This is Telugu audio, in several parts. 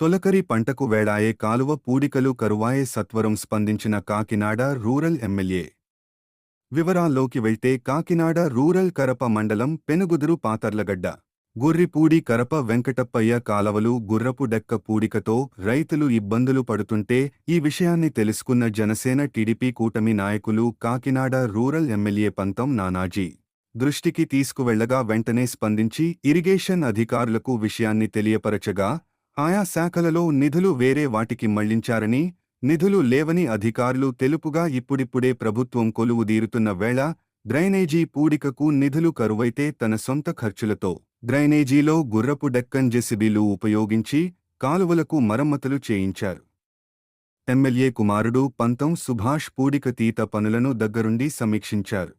తొలకరి పంటకు వేళాయే కాలువ పూడికలు కరువాయే సత్వరం స్పందించిన కాకినాడ రూరల్ ఎమ్మెల్యే. వివరాల్లోకి వెళ్తే కాకినాడ రూరల్ కరప మండలం పెనుగుదురు పాతర్లగడ్డ. గుర్రిపూడి కరప వెంకటప్పయ్య కాలవలు గుర్రపు డెక్క పూడికతో రైతులు ఇబ్బందులు పడుతుంటే ఈ విషయాన్ని తెలుసుకున్న జనసేన టీడీపీ కూటమి నాయకులు కాకినాడ రూరల్ ఎమ్మెల్యే పంతం నానాజీ. దృష్టికి తీసుకువెళ్ళగా వెంటనే స్పందించి ఇరిగేషన్ అధికారులకు విషయాన్ని తెలియపరచగా ఆయా శాఖలలో నిధులు వేరే వాటికి మళ్ళించారని నిధులు లేవని అధికారులు తెలుపుగా ఇప్పుడిప్పుడే ప్రభుత్వం కొలువుదీరుతున్న వేళ డ్రైనేజీ పూడికకు నిధులు కరువైతే తన సొంత ఖర్చులతో డ్రైనేజీలో గుర్రపు డెక్కన్ జెసిబీలు ఉపయోగించి కాలువలకు మరమ్మతులు చేయించారు. ఎమ్మెల్యే కుమారుడు పంతం సుభాష్ పూడిక తీత పనులను దగ్గరుండి సమీక్షించారు.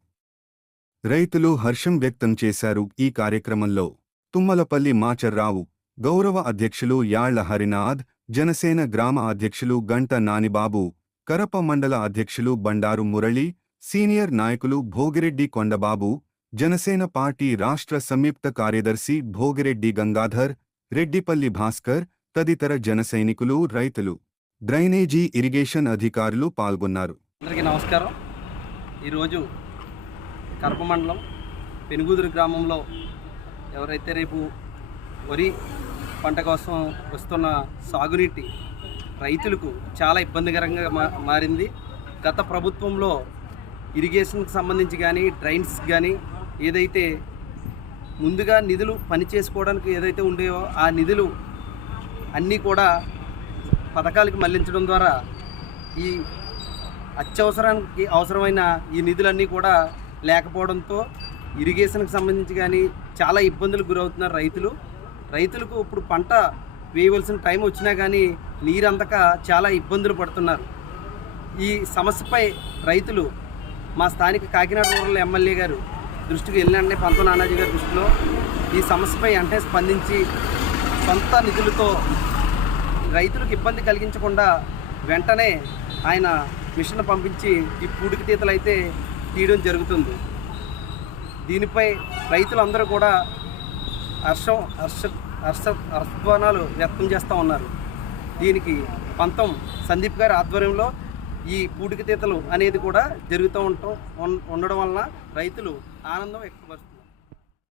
రైతులు హర్షం వ్యక్తం చేశారు ఈ కార్యక్రమంలో. తుమ్మలపల్లి మాచర్రావు గౌరవ అధ్యక్షులు యాళ్ళ హరినాథ్ జనసేన గ్రామ అధ్యక్షులు గంట నానిబాబు కరప మండల అధ్యక్షులు బండారు మురళి సీనియర్ నాయకులు భోగిరెడ్డి కొండబాబు జనసేన పార్టీ రాష్ట్ర సంయుక్త కార్యదర్శి భోగిరెడ్డి గంగాధర్ రెడ్డిపల్లి భాస్కర్ తదితర జనసైనికులు రైతులు. డ్రైనేజీ ఇరిగేషన్ అధికారులు పాల్గొన్నారు. అందరికీ నమస్కారం. ఈరోజు కరప మండలం పెనుగుదురు గ్రామంలో ఎవరైతే రేపు వరి పంట కోసం వస్తున్న సాగునీటి రైతులకు చాలా ఇబ్బందికరంగా మా మారింది. గత ప్రభుత్వంలో ఇరిగేషన్కి సంబంధించి కానీ డ్రైన్స్ కానీ ఏదైతే ముందుగా నిధులు పని చేసుకోవడానికి ఏదైతే ఉండేవో ఆ నిధులు అన్నీ కూడా పథకాలకు మళ్ళించడం ద్వారా ఈ అత్యవసరానికి అవసరమైన ఈ నిధులన్నీ కూడా లేకపోవడంతో ఇరిగేషన్కి సంబంధించి కానీ చాలా ఇబ్బందులకు గురవుతున్నారు రైతులు. రైతులకు ఇప్పుడు పంట వేయవలసిన టైం వచ్చినా కానీ నీరందక చాలా ఇబ్బందులు పడుతున్నారు. ఈ సమస్యపై రైతులు మా స్థానిక కాకినాడ రూరల్ ఎమ్మెల్యే గారు దృష్టికి వెళ్ళినంటే పంతో నానాజీ గారి దృష్టిలో ఈ సమస్యపై వెంటనే స్పందించి సొంత నిధులతో రైతులకు ఇబ్బంది కలిగించకుండా వెంటనే ఆయన మిషన్ పంపించి ఈ పూడికి తీతలు అయితే తీయడం జరుగుతుంది. దీనిపై రైతులందరూ కూడా హర్షం హర్ష హర్ష హర్షధ్వానాలు వ్యక్తం చేస్తూ ఉన్నారు. దీనికి పంతం సందీప్ గారి ఆధ్వర్యంలో ఈ పూడికి తీతలు అనేది కూడా జరుగుతూ ఉండటం ఉండడం వలన రైతులు ఆనందం వ్యక్తపరుస్తారు